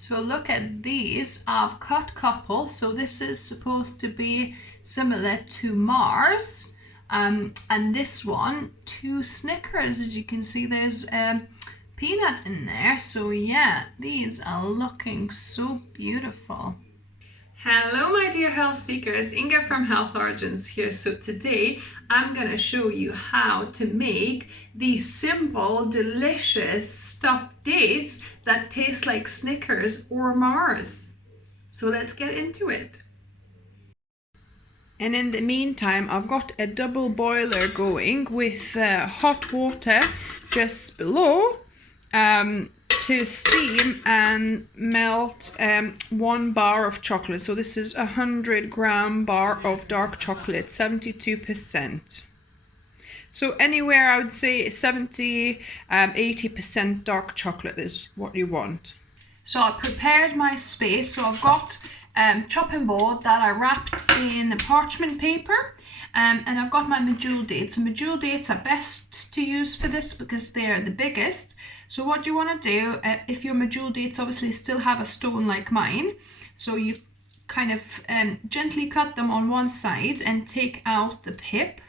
So look at these. I've cut couple. So this is supposed to be similar to Mars. And this one, 2 Snickers. As you can see, there's peanut in there. So yeah, these are looking so beautiful. Hello my dear health seekers, Inga from Health Origins here. So today I'm going to show you how to make these simple, delicious stuffed dates that taste like Snickers or Mars. So let's get into it. And in the meantime, I've got a double boiler going with hot water just below to steam and melt 1 bar of chocolate. So this is a 100-gram bar of dark chocolate, 72%. So anywhere I would say 70-80% dark chocolate is what you want. So I prepared my space. So I've got chopping board that I wrapped in parchment paper, and I've got my Medjool Dates. So Medjool Dates are best to use for this because they're the biggest. So what you want to do, if your Medjool Dates obviously still have a stone like mine, so you kind of gently cut them on one side and take out the pip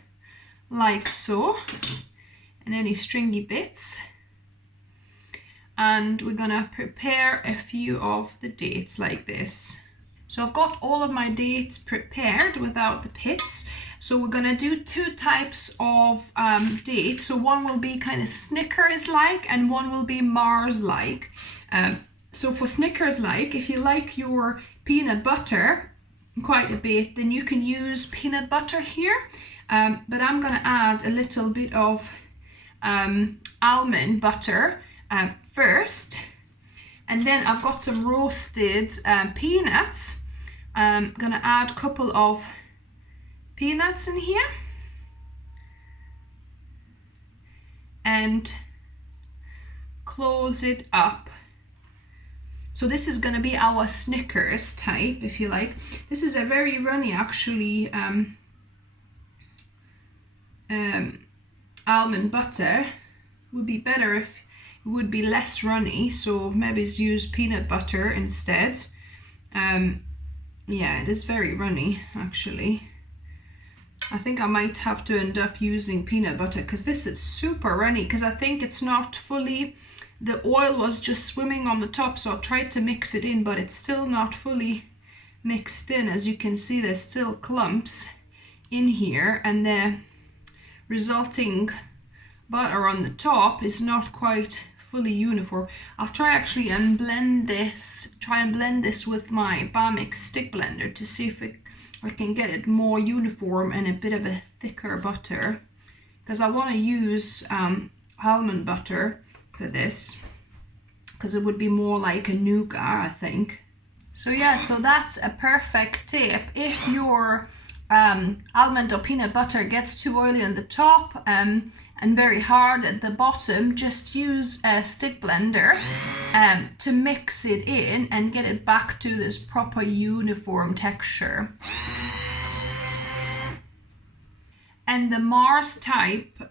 like so, and any stringy bits. And we're gonna prepare a few of the dates like this. So I've got all of my dates prepared without the pits. So we're gonna do 2 types of dates. So one will be kind of Snickers-like and one will be Mars-like. So for Snickers-like, if you like your peanut butter quite a bit, then you can use peanut butter here. But I'm gonna add a little bit of almond butter first. And then I've got some roasted peanuts. I'm gonna add a couple of peanuts in here and close it up. So this is gonna be our Snickers type, if you like. This is a very runny, actually, almond butter. Would be better if it would be less runny, so maybe use peanut butter instead. Yeah, it is very runny actually. I think I might have to end up using peanut butter because this is super runny, because I think it's not fully, the oil was just swimming on the top, so I tried to mix it in, but it's still not fully mixed in. As you can see, there's still clumps in here, and the resulting butter on the top is not quite fully uniform. I'll try actually and blend this, with my Bamix stick blender to see if I can get it more uniform and a bit of a thicker butter, because I want to use almond butter for this, because it would be more like a nougat, I think. So yeah, so that's a perfect tip. If your almond or peanut butter gets too oily on the top and very hard at the bottom, just use a stick blender to mix it in and get it back to this proper uniform texture. And the Mars type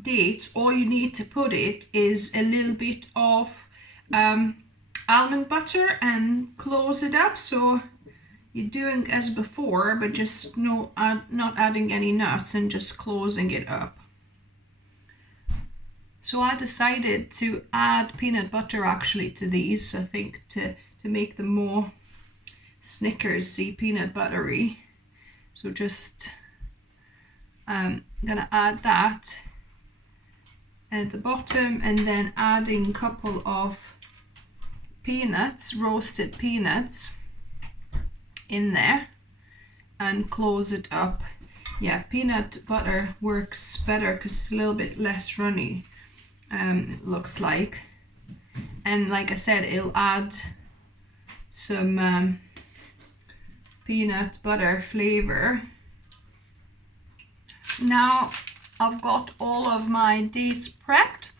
dates, all you need to put it is a little bit of almond butter and close it up. So you're doing as before, but just not adding any nuts and just closing it up. So I decided to add peanut butter actually to these, I think, to make them more Snickersy, peanut buttery. So just I'm gonna add that at the bottom, and then adding a couple of peanuts, roasted peanuts in there, and close it up. Yeah, peanut butter works better because it's a little bit less runny, it looks like. And like I said, it'll add some peanut butter flavor. Now I've got all of my dates prepped,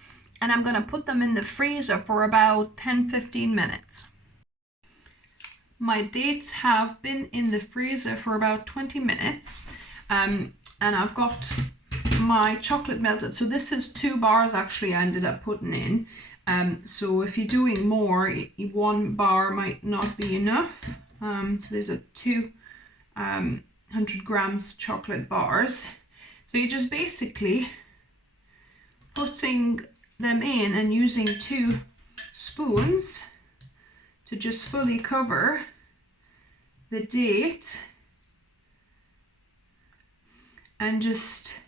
and I'm gonna put them in the freezer for about 10-15 minutes. My dates have been in the freezer for about 20 minutes, and I've got my chocolate melted. So this is 2 bars actually I ended up putting in, So if you're doing more, 1 bar might not be enough. So there's a 200 grams chocolate bars. So you're just basically putting them in and using 2 spoons to just fully cover the date, and just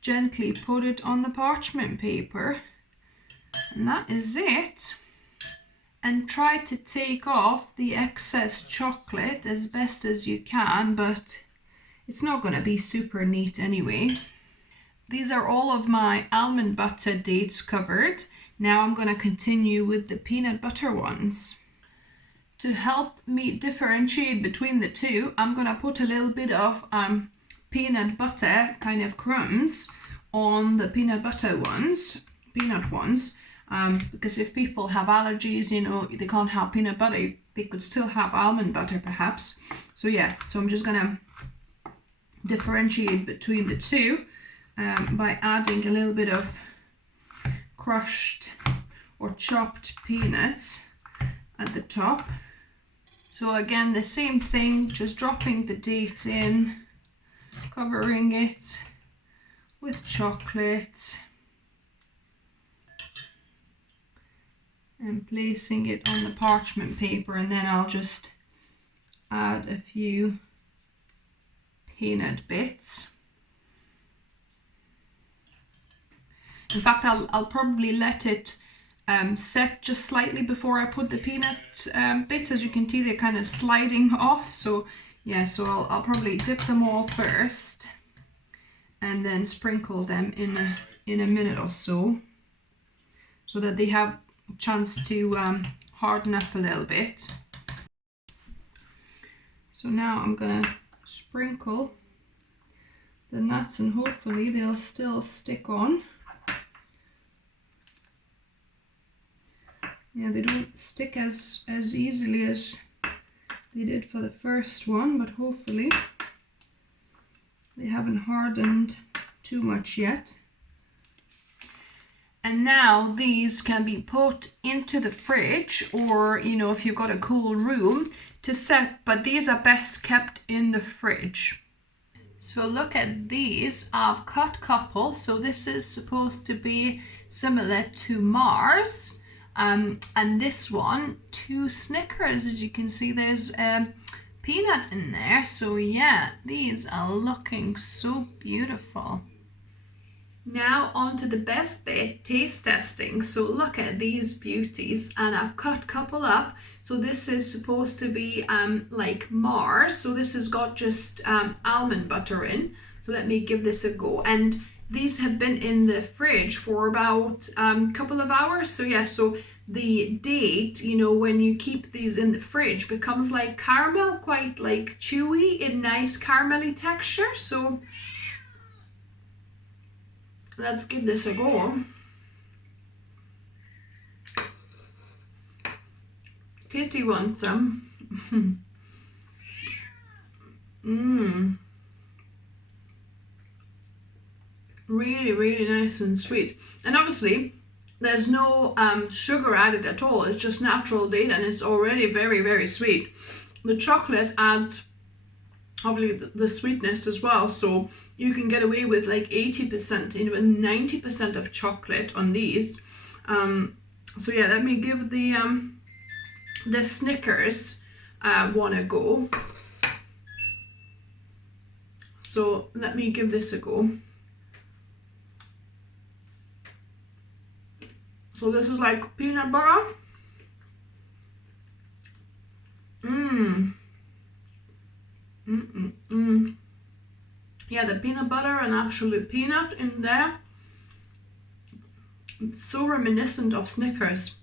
gently put it on the parchment paper, and that is it. And try to take off the excess chocolate as best as you can, but it's not going to be super neat anyway. These are all of my almond butter dates covered. Now I'm going to continue with the peanut butter ones. To help me differentiate between the two, I'm going to put a little bit of peanut butter kind of crumbs on the peanut ones, because if people have allergies, you know, they can't have peanut butter, they could still have almond butter perhaps. So yeah, so I'm just gonna differentiate between the two by adding a little bit of crushed or chopped peanuts at the top. So again, the same thing, just dropping the dates in, covering it with chocolate and placing it on the parchment paper, and then I'll just add a few peanut bits. In fact, I'll probably let it set just slightly before I put the peanut bits. As you can see, they're kind of sliding off. So yeah, so I'll probably dip them all first and then sprinkle them in a minute or so that they have a chance to harden up a little bit. So now I'm gonna sprinkle the nuts, and hopefully they'll still stick on. Yeah, they don't stick as easily as they did for the first one, but hopefully they haven't hardened too much yet. And now these can be put into the fridge, or, you know, if you've got a cool room to set, but these are best kept in the fridge. So look at these, I've cut couple. So this is supposed to be similar to Mars. And this one, 2 Snickers. As you can see, there's peanut in there. So yeah, these are looking so beautiful. Now on to the best bit, taste testing. So look at these beauties, and I've cut couple up. So this is supposed to be like Mars. So this has got just almond butter in. So let me give this a go. And these have been in the fridge for about a couple of hours. So yeah, so the date, you know, when you keep these in the fridge, becomes like caramel, quite like chewy and nice caramelly texture. So let's give this a go. Kitty wants some. Really, really nice and sweet. And obviously, there's no sugar added at all. It's just natural date, and it's already very, very sweet. The chocolate adds obviously the sweetness as well. So you can get away with like 80%, even 90% of chocolate on these. So yeah, let me give the Snickers one a go. So let me give this a go. So this is like peanut butter. Yeah, the peanut butter and actually peanut in there. It's so reminiscent of Snickers.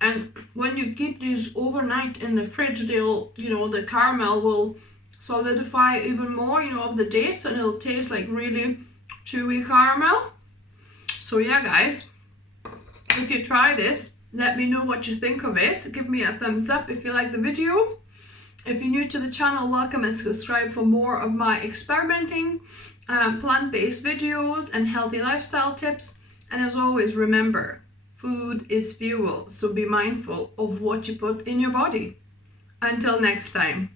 And when you keep these overnight in the fridge, they'll, you know, the caramel will solidify even more, you know, of the dates, and it'll taste like really chewy caramel. So yeah, guys, if you try this, let me know what you think of it. Give me a thumbs up if you like the video. If you're new to the channel, welcome and subscribe for more of my experimenting, plant-based videos and healthy lifestyle tips. And as always, remember, food is fuel, so be mindful of what you put in your body. Until next time.